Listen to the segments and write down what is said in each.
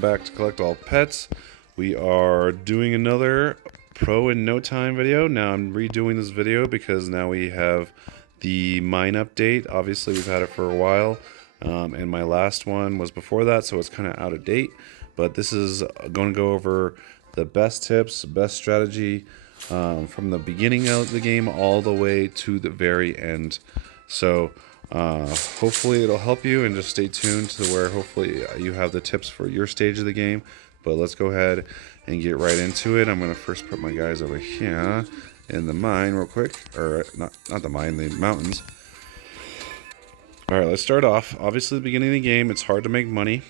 Back to Collect All Pets. We are doing another Pro in No Time video. Now I'm redoing this video because now we have the mine update. Obviously we've had it for a while, and my last one was before that, so it's kind of out of date. But this is going to go over the best tips, best strategy from the beginning of the game all the way to the very end. So hopefully it'll help you, and just stay tuned to where hopefully you have the tips for your stage of the game. But let's go ahead and get right into it. I'm going to first put my guys over here in the mine real quick, or not the mine, the mountains. Alright, let's start off. Obviously the beginning of the game, it's hard to make money.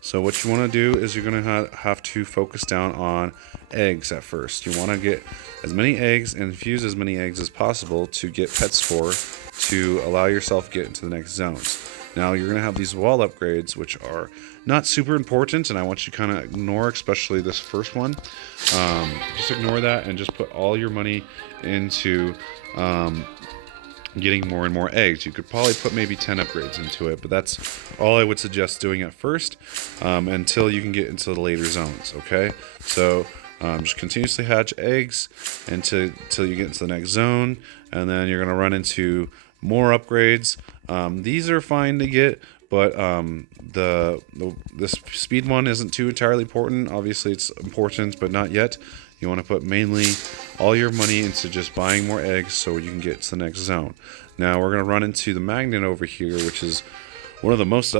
So what you want to do is you're going to have to focus down on eggs at first. You want to get as many eggs and infuse as many eggs as possible to get pet score to allow yourself to get into the next zones. Now you're going to have these wall upgrades, which are not super important, and I want you to kind of ignore, especially this first one. Just ignore that and just put all your money into getting more and more eggs. You could probably put maybe 10 upgrades into it, but that's all I would suggest doing at first, until you can get into the later zones. Okay, so just continuously hatch eggs until you get into the next zone, and then you're going to run into more upgrades. These are fine to get, but the speed one isn't too entirely important. Obviously it's important, but not yet. You want to put mainly all your money into just buying more eggs so you can get to the next zone. Now we're going to run into the magnet over here, which is one of the most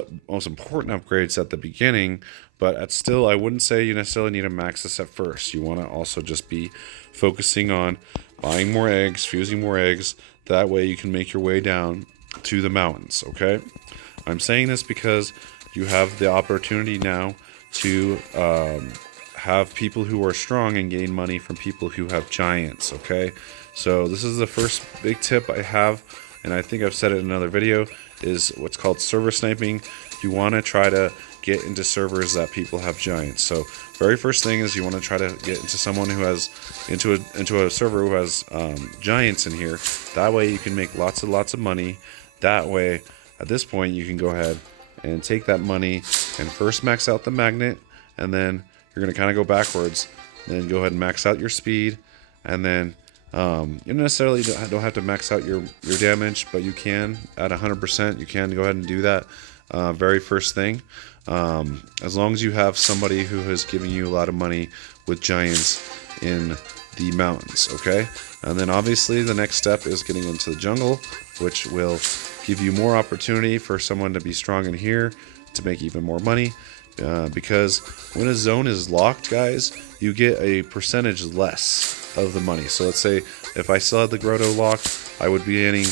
important upgrades at the beginning, but still I wouldn't say you necessarily need to max this at first. You want to also just be focusing on buying more eggs, fusing more eggs. That way you can make your way down to the mountains, okay? I'm saying this because you have the opportunity now to have people who are strong and gain money from people who have giants, okay? So this is the first big tip I have, and I think I've said it in another video, is what's called server sniping. You want to try to get into servers that people have giants. So very first thing is you want to try to get into someone who has into a server who has giants in here. That way you can make lots of money. That way at this point you can go ahead and take that money and first max out the magnet, and then you're going to kind of go backwards, then go ahead and max out your speed, and then you necessarily don't have to max out your damage, but you can at 100%. You can go ahead and do that very first thing, as long as you have somebody who is giving you a lot of money with giants in the mountains, okay? And then obviously the next step is getting into the jungle, which will give you more opportunity for someone to be strong in here to make even more money. Because when a zone is locked, guys, you get a percentage less of the money. So let's say if I still had the grotto locked, I would be getting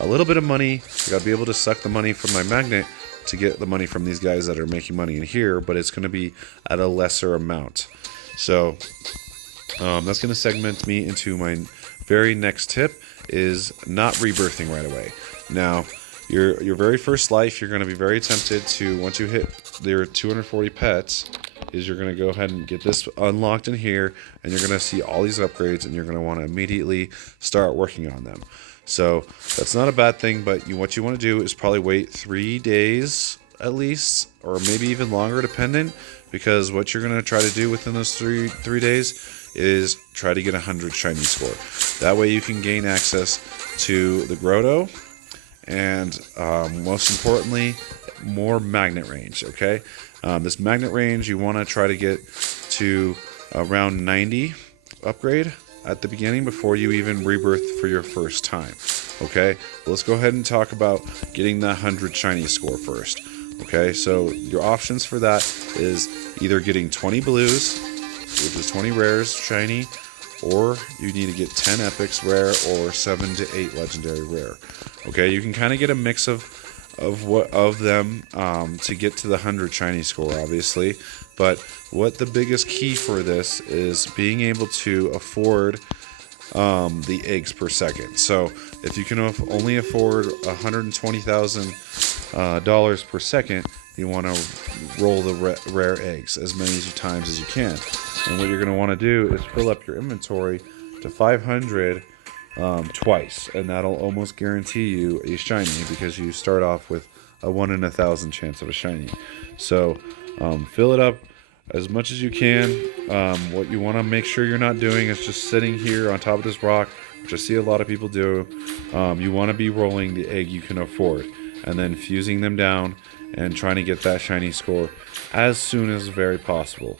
a little bit of money. I'd be able to suck the money from my magnet to get the money from these guys that are making money in here, but it's going to be at a lesser amount. So that's going to segment me into my very next tip, is not rebirthing right away. Now your very first life, you're going to be very tempted to, once you hit your 240 pets, is you're going to go ahead and get this unlocked in here, and you're going to see all these upgrades, and you're going to want to immediately start working on them. So that's not a bad thing, but what you want to do is probably wait 3 days at least, or maybe even longer, dependent, because what you're going to try to do within those three days is try to get 100 shiny score. That way you can gain access to the grotto, and most importantly, more magnet range, okay? This magnet range, you want to try to get to around 90 upgrade at the beginning before you even rebirth for your first time, okay? Well, let's go ahead and talk about getting that 100 shiny score first, okay? So your options for that is either getting 20 blues, which is 20 rares shiny, or you need to get 10 epics rare or 7 to 8 legendary rare. Okay, you can kind of get a mix of them to get to the 100 shiny score, obviously. But what the biggest key for this is being able to afford the eggs per second. So if you can only afford $120,000 per second, you want to roll the rare eggs as many times as you can. And what you're going to want to do is fill up your inventory to 500 twice, and that'll almost guarantee you a shiny, because you start off with a 1 in 1,000 chance of a shiny. So fill it up as much as you can. What you want to make sure you're not doing is just sitting here on top of this rock, which I see a lot of people do. You want to be rolling the egg you can afford and then fusing them down and trying to get that shiny score as soon as very possible.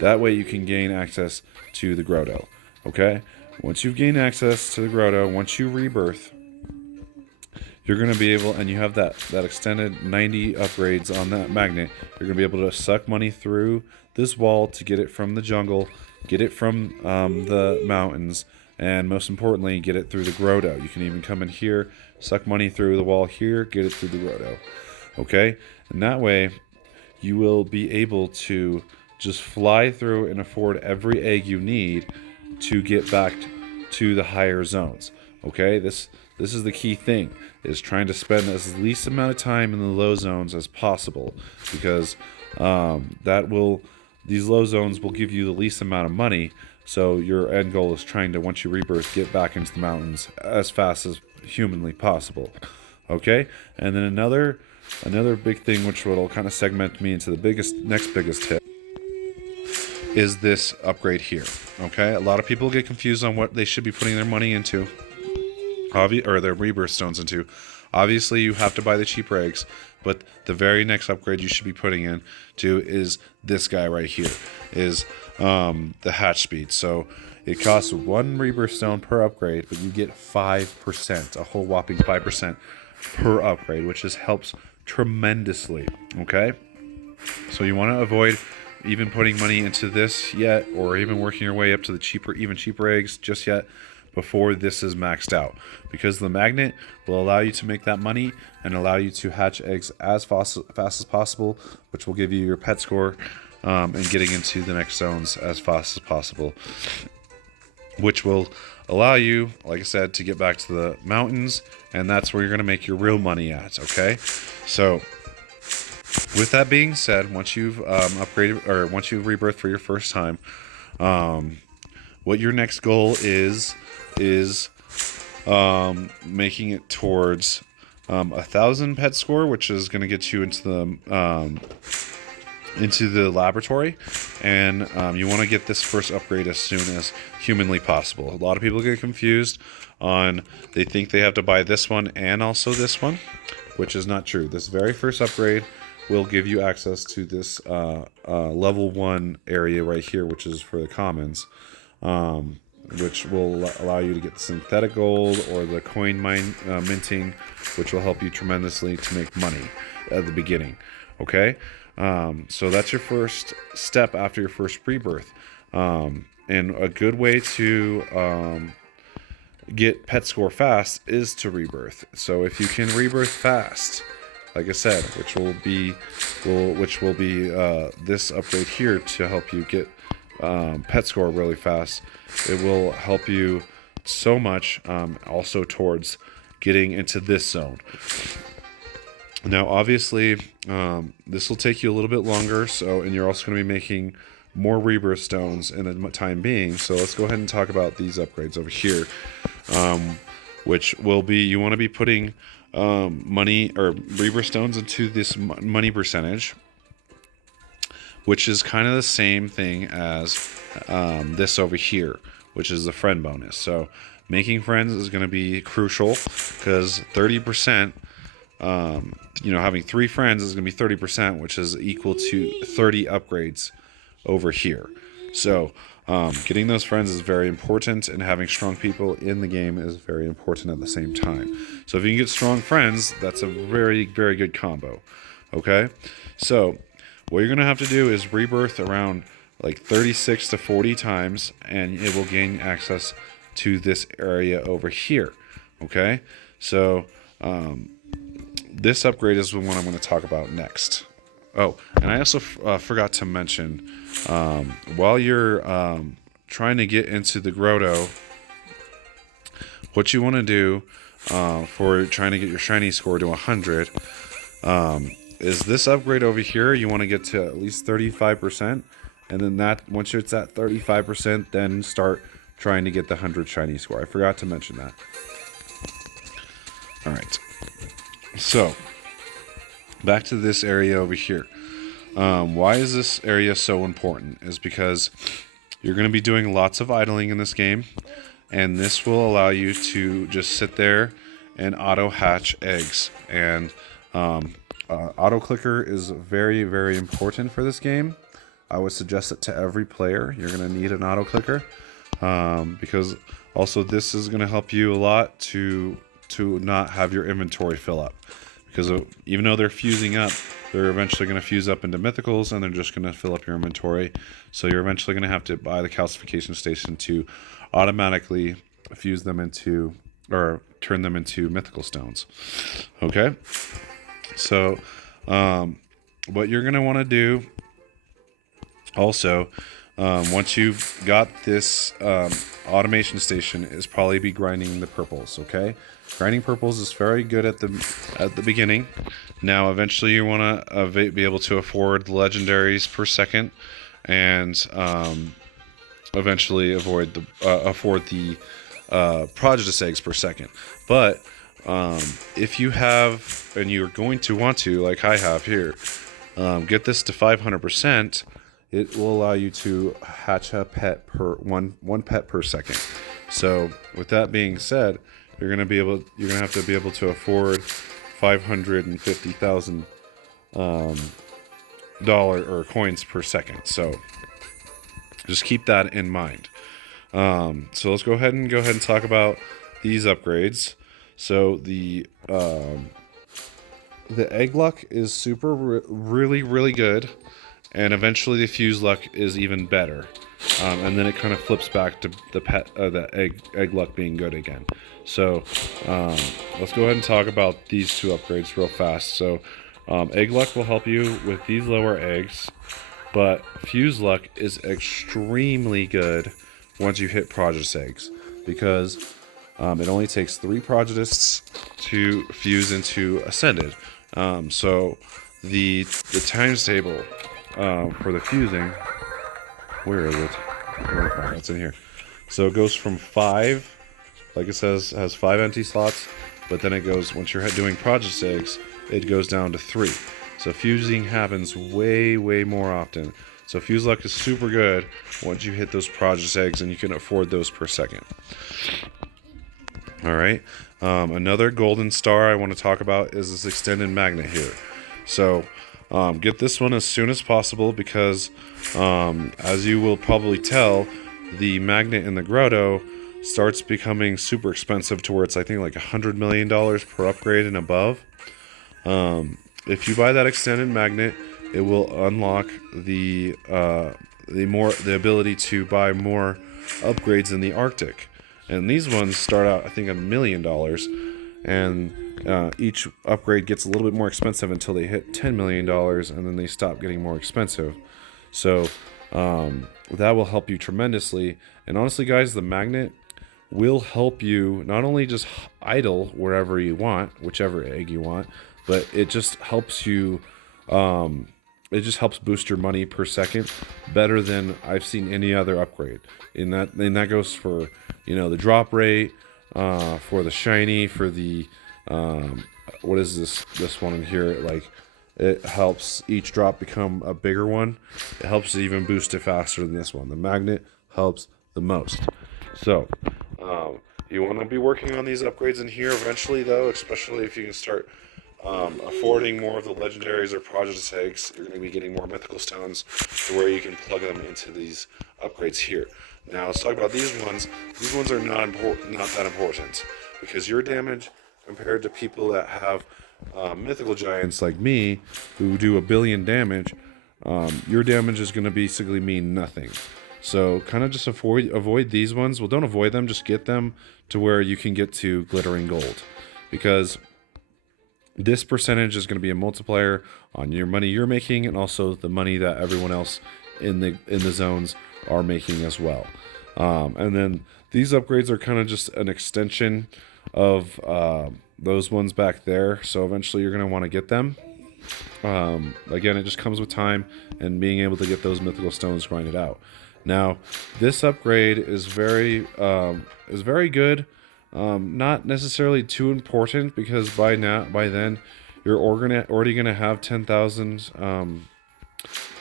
That way you can gain access to the grotto. Okay? Once you've gained access to the grotto, once you rebirth, you're going to be able, and you have that extended 90 upgrades on that magnet, you're going to be able to suck money through this wall to get it from the jungle, get it from the mountains, and most importantly, get it through the grotto. You can even come in here, suck money through the wall here, get it through the grotto. Okay? And that way, you will be able to just fly through and afford every egg you need to get back to the higher zones. Okay? This is the key thing, is trying to spend as least amount of time in the low zones as possible, because these low zones will give you the least amount of money. So your end goal is trying to, once you rebirth, get back into the mountains as fast as humanly possible. Okay? And then another big thing, which will kind of segment me into the next biggest tip, is this upgrade here. Okay? A lot of people get confused on what they should be putting their money into, or their rebirth stones into. Obviously, you have to buy the cheaper eggs, but the very next upgrade you should be putting into is this guy right here, is the hatch speed. So it costs 1 rebirth stone per upgrade, but you get 5%, a whole whopping 5% per upgrade, which just helps tremendously. Okay, so you want to avoid even putting money into this yet, or even working your way up to the even cheaper eggs just yet, before this is maxed out, because the magnet will allow you to make that money and allow you to hatch eggs as fast as possible, which will give you your pet score and getting into the next zones as fast as possible, which will allow you, like I said, to get back to the mountains, and that's where you're going to make your real money at. Okay, so with that being said, once you've upgraded, or once you've rebirthed for your first time, what your next goal is making it towards 1,000 pet score, which is going to get you into the laboratory, and you want to get this first upgrade as soon as humanly possible. A lot of people get confused on, they think they have to buy this one and also this one, which is not true. This very first upgrade will give you access to this level 1 area right here, which is for the commons, which will allow you to get the synthetic gold or the coin minting, which will help you tremendously to make money at the beginning. Okay, so that's your first step after your first rebirth, and a good way to get pet score fast is to rebirth. So if you can rebirth fast, like I said, which will be this upgrade here to help you get pet score really fast, it will help you so much, also towards getting into this zone. Now obviously this will take you a little bit longer, and you're also going to be making more rebirth stones in the time being. So let's go ahead and talk about these upgrades over here, which will be, you want to be putting money or rebirth stones into this money percentage, which is kind of the same thing as this over here, which is the friend bonus. So making friends is going to be crucial, because 30%, having 3 friends is going to be 30%, which is equal to 30 upgrades over here. So getting those friends is very important, and having strong people in the game is very important at the same time. So if you can get strong friends, that's a very, very good combo. Okay, so what you're going to have to do is rebirth around like 36 to 40 times, and it will gain access to this area over here. Okay, so this upgrade is the one I'm going to talk about next. Oh, and I also forgot to mention, while you're trying to get into the grotto, what you want to do for trying to get your shiny score to 100 is this upgrade over here. You want to get to at least 35%, and then once it's at 35%, then start trying to get the 100 shiny score. I forgot to mention that. All right, so back to this area over here. Why is this area so important? Is because you're going to be doing lots of idling in this game, and this will allow you to just sit there and auto hatch eggs. And auto clicker is very, very important for this game. I would suggest it to every player. You're going to need an auto clicker, because also this is going to help you a lot to not have your inventory fill up, because even though they're fusing up, they're eventually going to fuse up into mythicals, and they're just going to fill up your inventory. So you're eventually going to have to buy the calcification station to automatically fuse them into, or turn them into mythical stones. Okay, so what you're going to want to do also, once you've got this automation station, is probably be grinding the purples. Okay, grinding purples is very good at the beginning. Now eventually you want to be able to afford the legendaries per second, and eventually afford the Prodigious eggs per second. But if you have, and you're going to want to, like I have here, get this to 500%, it will allow you to hatch a pet per one pet per second. So with that being said, you're gonna have to be able to afford $550,000 or coins per second. So just keep that in mind. So let's go ahead and talk about these upgrades. So the egg luck is really good, and eventually the fuse luck is even better. And then it kind of flips back to the egg luck being good again. So let's go ahead and talk about these two upgrades real fast. So egg luck will help you with these lower eggs, but fuse luck is extremely good once you hit Prodigious eggs, because it only takes 3 Prodigists to fuse into Ascended. So the times table for the fusing, where is it? Oh, it's in here. So it goes from 5, like it says, has 5 empty slots, but then it goes, once you're doing Prodigious eggs, it goes down to 3. So fusing happens way more often. So fuse luck is super good once you hit those Prodigious eggs, and you can afford those per second. Alright, another golden star I want to talk about is this extended magnet here. So get this one as soon as possible, because as you will probably tell, the magnet in the grotto starts becoming super expensive, to where it's, I think, like $100 million per upgrade and above. If you buy that extended magnet, it will unlock the ability to buy more upgrades in the Arctic. And these ones start out, I think, $1 million, and each upgrade gets a little bit more expensive until they hit $10 million, and then they stop getting more expensive. So that will help you tremendously. And honestly, guys, the magnet will help you not only just idle wherever you want, whichever egg you want, but it just helps you. It just helps boost your money per second better than I've seen any other upgrade. And that goes for, the drop rate, for the shiny, for the what is this one in here? Like, it helps each drop become a bigger one. It helps it even boost it faster than this one. The magnet helps the most. So you want to be working on these upgrades in here eventually, though, especially if you can start affording more of the legendaries or Prodigious eggs. You're going to be getting more mythical stones to where you can plug them into these upgrades here. Now let's talk about these ones. These ones are not that important, because your damage compared to people that have mythical giants like me, who do 1 billion damage, your damage is going to basically mean nothing. So kind of just avoid these ones. Well, don't avoid them, just get them to where you can get to glittering gold, because this percentage is going to be a multiplier on your money you're making, and also the money that everyone else in the zones are making as well. And then these upgrades are kind of just an extension of those ones back there. So eventually you're going to want to get them. Again, it just comes with time and being able to get those mythical stones grinded out. Now, this upgrade is very good. Not necessarily too important, because by then you're already gonna have 10,000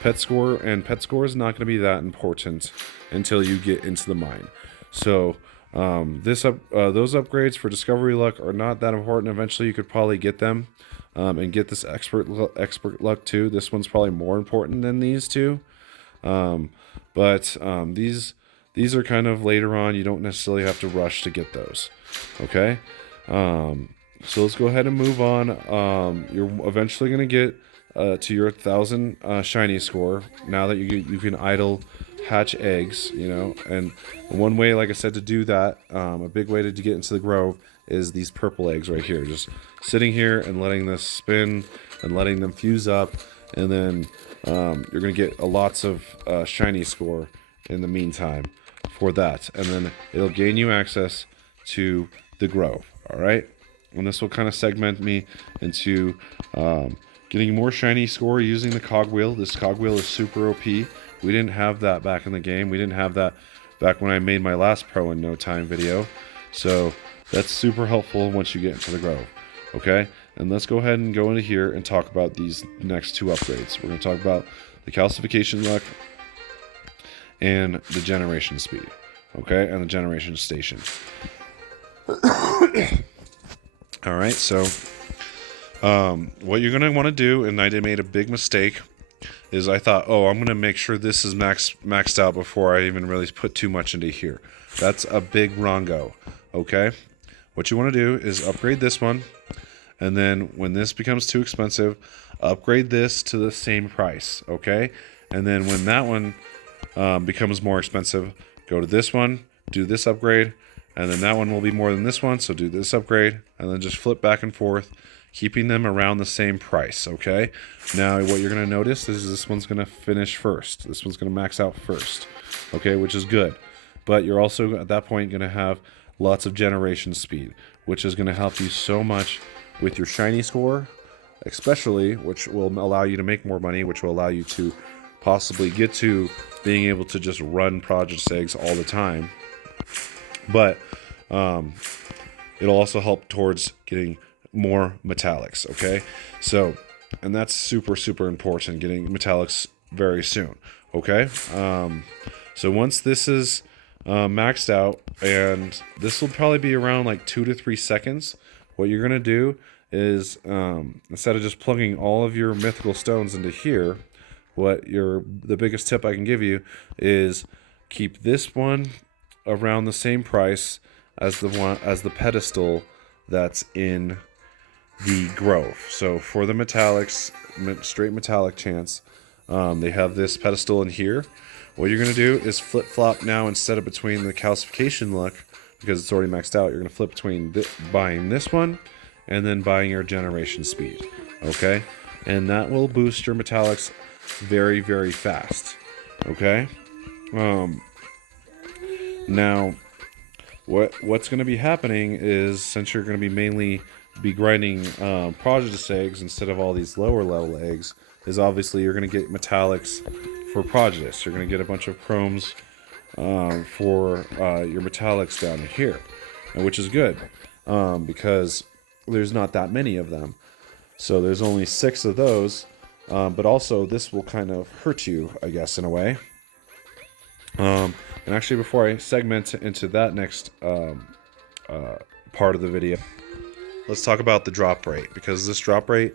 Pet score is not going to be that important until you get into the mine. So those upgrades for discovery luck are not that important. Eventually you could probably get them and get this expert luck too. This one's probably more important than these two, but these are kind of later on. You don't necessarily have to rush to get those. Okay, so let's go ahead and move on. You're eventually going to get to your 1,000 shiny score now that you can idle hatch eggs, you know. And one way, like I said, to do that, a big way to get into the grove is these purple eggs right here. Just sitting here and letting this spin and letting them fuse up, and then you're gonna get lots of shiny score in the meantime for that, and then it'll gain you access to the grove. All right, and this will kind of segment me into getting more shiny score using the cogwheel. This cogwheel is super OP. We didn't have that back in the game. We didn't have that back when I made my last Pro in No Time video. So that's super helpful once you get into the grove. Okay, and let's go ahead and go into here and talk about these next two upgrades. We're going to talk about the calcification luck and the generation speed. Okay, and the generation station. All right, so what you're going to want to do, and I made a big mistake, is I thought, oh, I'm going to make sure this is maxed out before I even really put too much into here. That's a big wrong-go, okay? What you want to do is upgrade this one, and then when this becomes too expensive, upgrade this to the same price, okay? And then when that one becomes more expensive, go to this one, do this upgrade, and then that one will be more than this one, so do this upgrade, and then just flip back and forth, keeping them around the same price, okay? Now, what you're going to notice is this one's going to finish first. This one's going to max out first, okay, which is good. But you're also, at that point, going to have lots of generation speed, which is going to help you so much with your shiny score, especially, which will allow you to make more money, which will allow you to possibly get to being able to just run Project Eggs all the time. But it'll also help towards getting more metallics, okay? So, and that's super, super important, getting metallics very soon, okay? So once this is maxed out, and this will probably be around like 2 to 3 seconds, what you're going to do is, instead of just plugging all of your mythical stones into here, the biggest tip I can give you is keep this one around the same price as the pedestal that's in the grove. So for the metallics, straight metallic chance, they have this pedestal in here. What you're going to do is flip-flop now, instead of between the calcification luck, because it's already maxed out, you're going to flip between buying this one and then buying your generation speed, okay? And that will boost your metallics very, very fast, okay? Now, what's going to be happening is, since you're going to be mainly grinding Prodigious eggs instead of all these lower level eggs, is obviously you're going to get metallics for Prodigious. You're going to get a bunch of chromes for your metallics down here, which is good because there's not that many of them. So there's only 6 of those, but also this will kind of hurt you, I guess, in a way. And actually, before I segment into that next part of the video, let's talk about the drop rate, because this drop rate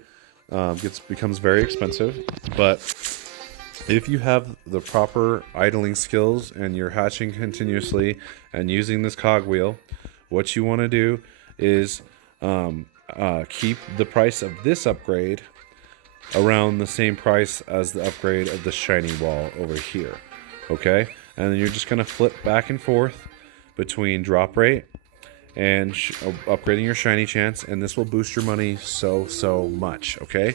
becomes very expensive. But if you have the proper idling skills and you're hatching continuously and using this cogwheel, what you want to do is keep the price of this upgrade around the same price as the upgrade of the shiny wall over here, okay? And then you're just going to flip back and forth between drop rate and upgrading your shiny chance, and this will boost your money so much, okay?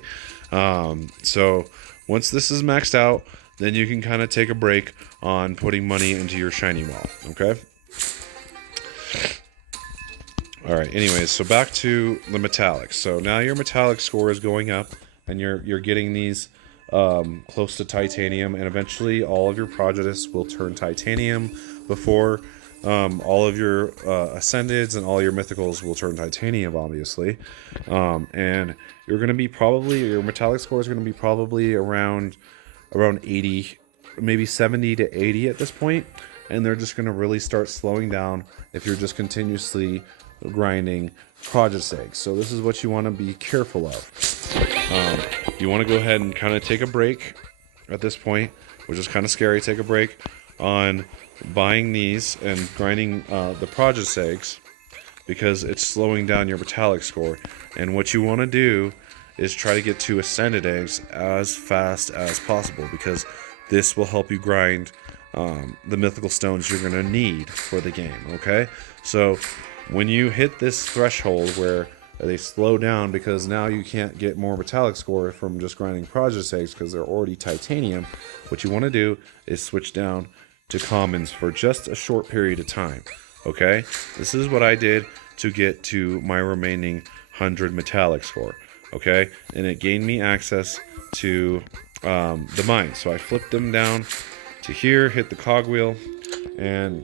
So once this is maxed out, then you can kind of take a break on putting money into your shiny wall, okay? All right, anyways, so back to the metallics. So now your metallic score is going up, and you're getting these close to titanium, and eventually all of your Prodigious will turn titanium before all of your Ascendeds and all your Mythicals will turn titanium, obviously. And you're going to be your metallic score is going to be probably around around 80, maybe 70 to 80 at this point, and they're just going to really start slowing down if you're just continuously grinding project eggs. So this is what you want to be careful of. You want to go ahead and kind of take a break at this point, which is kind of scary. Take a break on buying these and grinding the project eggs, because it's slowing down your metallic score. And what you want to do is try to get to ascended eggs as fast as possible, because this will help you grind the mythical stones you're going to need for the game. Okay, so when you hit this threshold where they slow down, because now you can't get more metallic score from just grinding project eggs because they're already titanium, what you want to do is switch down to commons for just a short period of time. Okay, this is what I did to get to my remaining 100 metallic score. Okay, and it gained me access to the mine. So I flipped them down to here, hit the cogwheel, and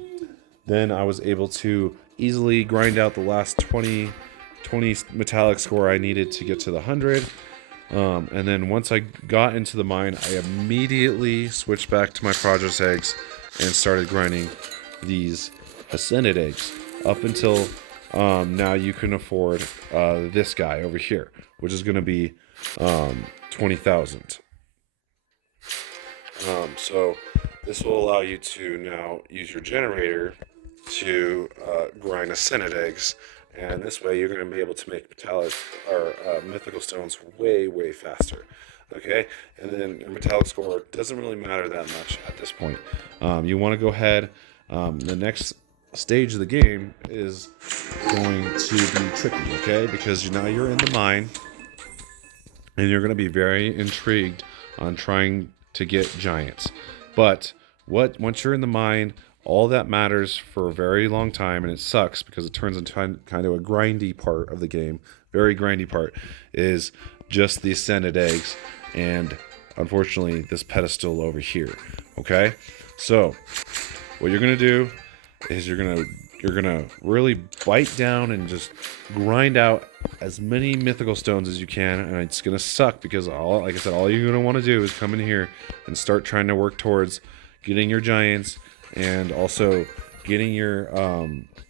then I was able to easily grind out the last 20 metallic score I needed to get to the 100. And then once I got into the mine, I immediately switched back to my project eggs and started grinding these ascended eggs up until now you can afford this guy over here, which is going to be 20,000. So this will allow you to now use your generator to grind ascended eggs, and this way you're going to be able to make metallic or mythical stones way faster. Okay, and then your metallic score doesn't really matter that much at this point. You want to go ahead. The next stage of the game is going to be tricky, okay? Because now you're in the mine, and you're going to be very intrigued on trying to get giants. But once you're in the mine, all that matters for a very long time, and it sucks because it turns into kind of a grindy part of the game, very grindy part, is just the ascended eggs and unfortunately this pedestal over here. Okay, so what you're gonna do is you're gonna really bite down and just grind out as many mythical stones as you can, and it's gonna suck because like I said, all you're gonna want to do is come in here and start trying to work towards getting your giants and also getting your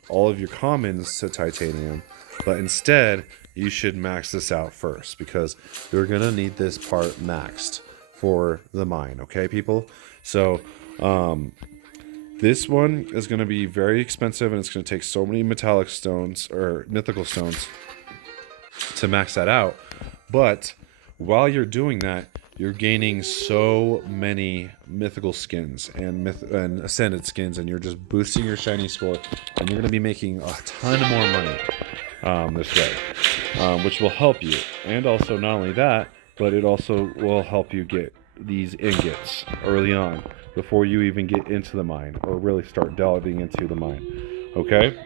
all of your commons to titanium. But instead, you should max this out first, because you're gonna need this part maxed for the mine. Okay, people. So this one is going to be very expensive, and it's going to take so many metallic stones or mythical stones to max that out. But while you're doing that, you're gaining so many mythical skins and ascended skins, and you're just boosting your shiny score, and you're going to be making a ton more money this way, which will help you. And also, not only that, but it also will help you get these ingots early on before you even get into the mine or really start delving into the mine. Okay,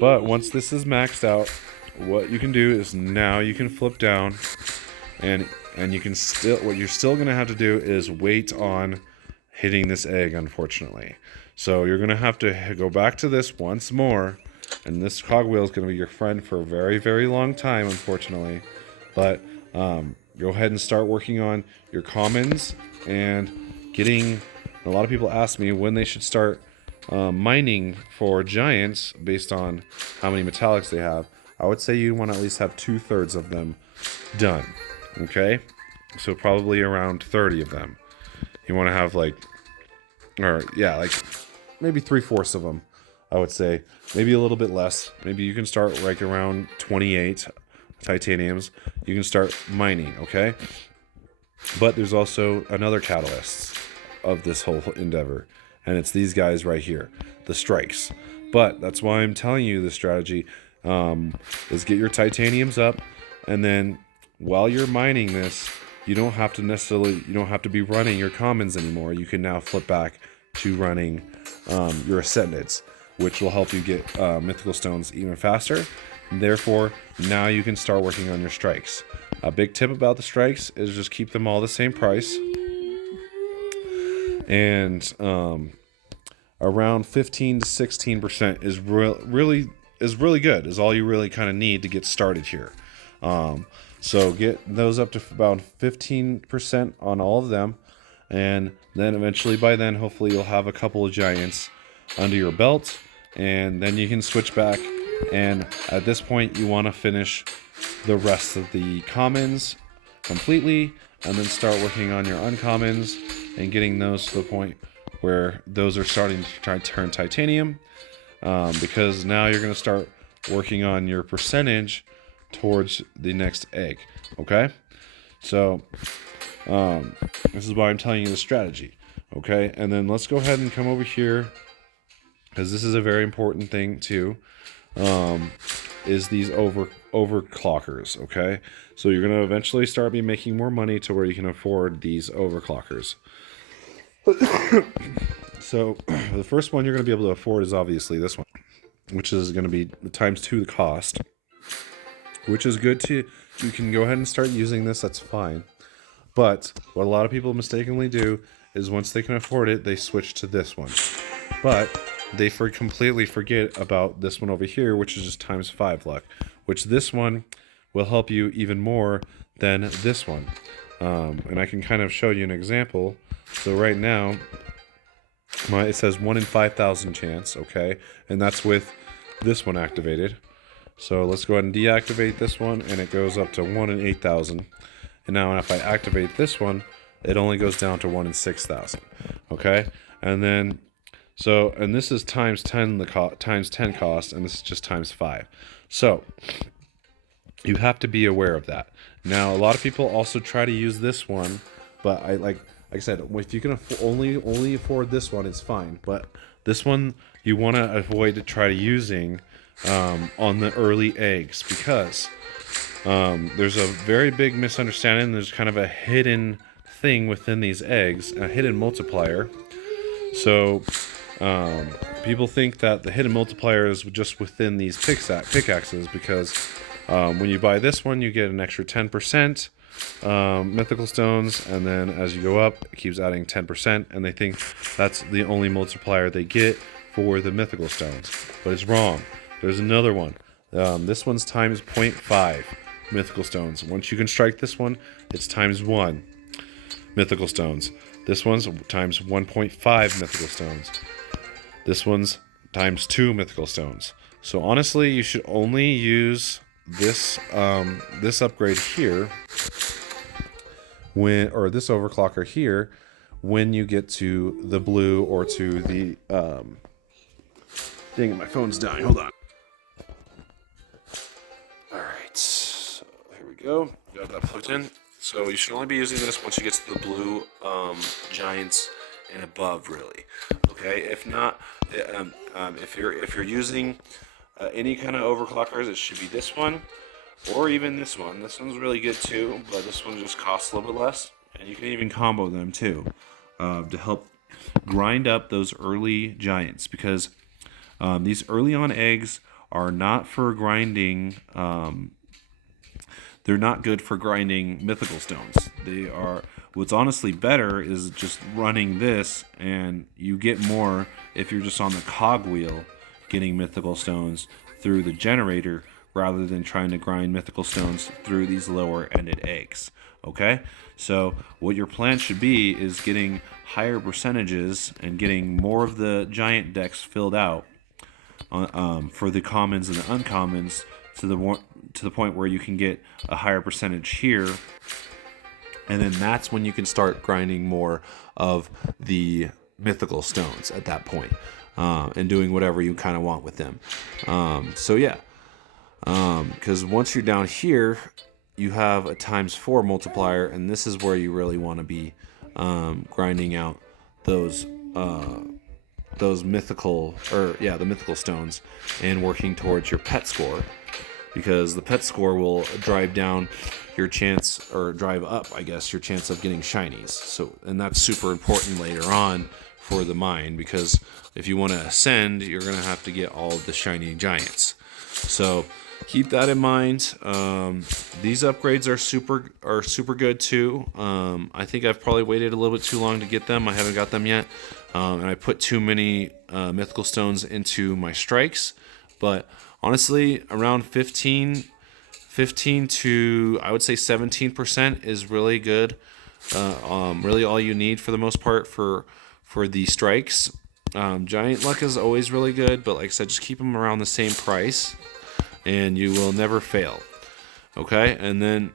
but once this is maxed out, what you can do is now you can flip down, and you can what you're still going to have to do is wait on hitting this egg, unfortunately. So you're going to have to go back to this once more, and this cogwheel is going to be your friend for a very long time, unfortunately. But go ahead and start working on your commons and getting. A lot of people ask me when they should start mining for giants based on how many metallics they have. I would say you want to at least have 2/3 of them done. Okay, so probably around 30 of them. You want to have like maybe 3/4 of them. I would say maybe a little bit less. Maybe you can start like around 28 titaniums. You can start mining. Okay, but there's also another catalyst of this whole endeavor, and it's these guys right here, the strikes. But that's why I'm telling you the strategy is get your titaniums up, and then while you're mining this, you don't have to be running your commons anymore. You can now flip back to running your ascendeds, which will help you get mythical stones even faster. And therefore, now you can start working on your strikes. A big tip about the strikes is just keep them all the same price. And around 15 to 16% is really good. Is all you really kind of need to get started here. So get those up to about 15% on all of them, and then eventually by then hopefully you'll have a couple of giants under your belt, and then you can switch back. And at this point you want to finish the rest of the commons completely, and then start working on your uncommons and getting those to the point where those are starting to try to turn titanium, because now you're going to start working on your percentage towards the next egg. Okay, so this is why I'm telling you the strategy. Okay, and then let's go ahead and come over here, because this is a very important thing too, is these overclockers. Okay, so you're going to eventually start making more money to where you can afford these overclockers. So the first one you're going to be able to afford is obviously this one, which is going to be times 2 the cost, which is good to, you can go ahead and start using this, that's fine. But what a lot of people mistakenly do is once they can afford it, they switch to this one. But they completely forget about this one over here, which is just times 5 luck, which this one will help you even more than this one. And I can kind of show you an example. So right now, it says 1 in 5,000 chance, okay? And that's with this one activated. So let's go ahead and deactivate this one, and it goes up to 1 in 8,000. And now if I activate this one, it only goes down to 1 in 6,000, okay? And then, so, and this is times 10 times 10 cost, and this is just times 5. So you have to be aware of that. Now, a lot of people also try to use this one, but like I said, if you can only afford this one, it's fine. But this one you want to avoid to try using on the early eggs, because there's a very big misunderstanding. There's kind of a hidden thing within these eggs, a hidden multiplier. So people think that the hidden multiplier is just within these pickaxes, because when you buy this one, you get an extra 10% mythical stones, and then as you go up, it keeps adding 10%, and they think that's the only multiplier they get for the mythical stones. But it's wrong. There's another one. This one's times 0.5 mythical stones. Once you can strike this one, it's times 1 mythical stones. This one's times 1.5 mythical stones. This one's times 2 mythical stones. So honestly, you should only use this this upgrade here or this overclocker here when you get to the blue, or to the dang it, my phone's dying. Hold on. Alright, so here we go. Got that plugged in. So you should only be using this once you get to the blue giants and above, really. Okay, if not, if you're using any kind of overclockers, it should be this one, or even this one. This one's really good too, but this one just costs a little bit less, and you can even combo them too to help grind up those early giants, because these early on eggs are not for grinding. They're not good for grinding mythical stones. They are. What's honestly better is just running this, and you get more if you're just on the cogwheel getting mythical stones through the generator, rather than trying to grind mythical stones through these lower ended eggs. Okay, so what your plan should be is getting higher percentages and getting more of the giant decks filled out for the commons and the uncommons, to the point where you can get a higher percentage here, and then that's when you can start grinding more of the mythical stones at that point, and doing whatever you kind of want with them. So yeah, because once you're down here, you have a times 4 multiplier, and this is where you really want to be grinding out those mythical, the mythical stones, and working towards your pet score, because the pet score will drive down your chance, or drive up, I guess, your chance of getting shinies. So, and that's super important later on for the mine, because if you want to ascend, you're going to have to get all of the shiny giants. So keep that in mind. These upgrades are super good too. I think I've probably waited a little bit too long to get them. I haven't got them yet, and I put too many mythical stones into my strikes. But honestly, around 15 to, I would say, 17% is really good really all you need for the most part for the strikes. Giant luck is always really good, but like I said, just keep them around the same price, and you will never fail. Okay, and then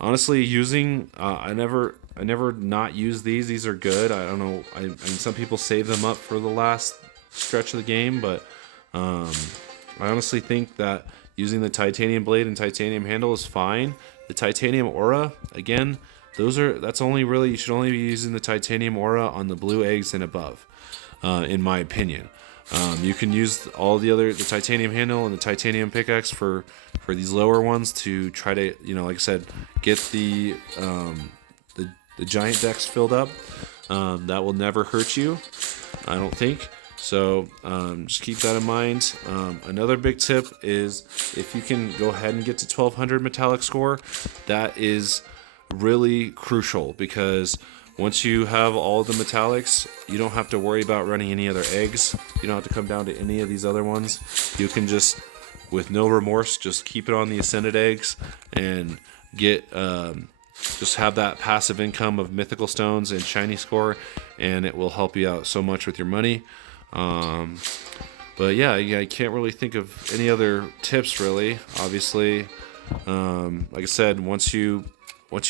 honestly, using I never not use these. These are good. I don't know. I mean, some people save them up for the last stretch of the game, but I honestly think that using the titanium blade and titanium handle is fine. The titanium aura, again, that's only really, you should only be using the titanium aura on the blue eggs and above, in my opinion. You can use all the titanium handle and the titanium pickaxe for these lower ones to try to, like I said, get the giant decks filled up. That will never hurt you, I don't think. So just keep that in mind. Another big tip is if you can go ahead and get to 1200 metallic score, that is really crucial, because once you have all the metallics, you don't have to worry about running any other eggs. You don't have to come down to any of these other ones. You can just, with no remorse, just keep it on the ascended eggs and get just have that passive income of mythical stones and shiny score, and it will help you out so much with your money. But yeah, I can't really think of any other tips really. Obviously, like I said, once you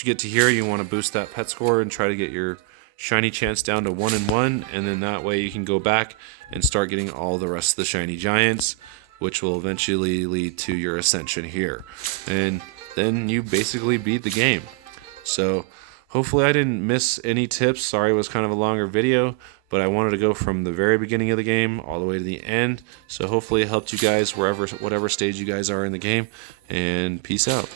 get to here, you want to boost that pet score and try to get your shiny chance down to 1 in 1, and then that way you can go back and start getting all the rest of the shiny giants, which will eventually lead to your ascension here, and then you basically beat the game. So hopefully I didn't miss any tips. Sorry, it was kind of a longer video, but I wanted to go from the very beginning of the game all the way to the end. So hopefully it helped you guys whatever stage you guys are in the game, and peace out.